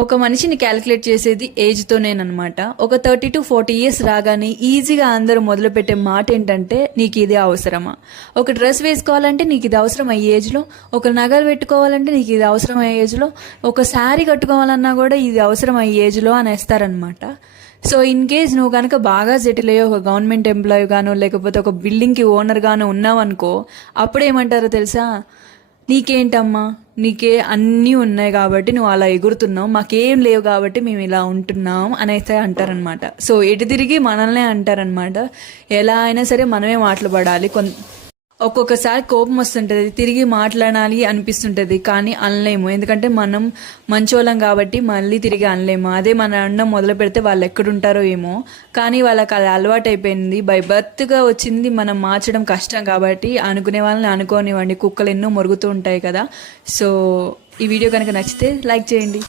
ఒక మనిషిని క్యాలిక్యులేట్ చేసేది ఏజ్తోనేనమాట. ఒక 30 to 40 ఇయర్స్ రాగానే ఈజీగా అందరూ మొదలుపెట్టే మాట ఏంటంటే, నీకు ఇది అవసరమా? ఒక డ్రెస్ వేసుకోవాలంటే నీకు ఇది అవసరం ఈ ఏజ్లో, ఒక నగలు పెట్టుకోవాలంటే నీకు ఇది అవసరం ఈ ఏజ్లో, ఒక శారీ కట్టుకోవాలన్నా కూడా ఇది అవసరం ఈ ఏజ్లో అనేస్తారనమాట. సో ఇన్ కేస్ నువ్వు కనుక బాగా సెటిల్ అయ్యో, ఒక గవర్నమెంట్ ఎంప్లాయీ గానో లేకపోతే ఒక బిల్డింగ్కి ఓనర్ గానో ఉన్నావనుకో, అప్పుడేమంటారో తెలుసా? నీకేంటమ్మా, నీకే అన్నీ ఉన్నాయి కాబట్టి నువ్వు అలా ఎగురుతున్నావు, మాకేం లేవు కాబట్టి మేము ఇలా ఉంటున్నాం అనేసి అంటారనమాట. సో ఎటు తిరిగి మనల్నే అంటారనమాట. ఎలా అయినా సరే మనమే మాటలు పడాలి. ఒక్కొక్కసారి కోపం వస్తుంటుంది, తిరిగి మాట్లాడాలి అనిపిస్తుంటుంది, కానీ అనలేము. ఎందుకంటే మనం మంచోళ్ళం కాబట్టి మళ్ళీ తిరిగి అనలేము. అదే మన అన్నం మొదలు పెడితే వాళ్ళు ఎక్కడుంటారో ఏమో, కానీ వాళ్ళకి అది అలవాటు అయిపోయింది. బై బర్త్గా వచ్చింది, మనం మార్చడం కష్టం కాబట్టి అనుకునే వాళ్ళని అనుకోనివ్వండి. కుక్కలు ఎన్నో మొరుగుతూ ఉంటాయి కదా. సో ఈ వీడియో కనుక నచ్చితే లైక్ చేయండి.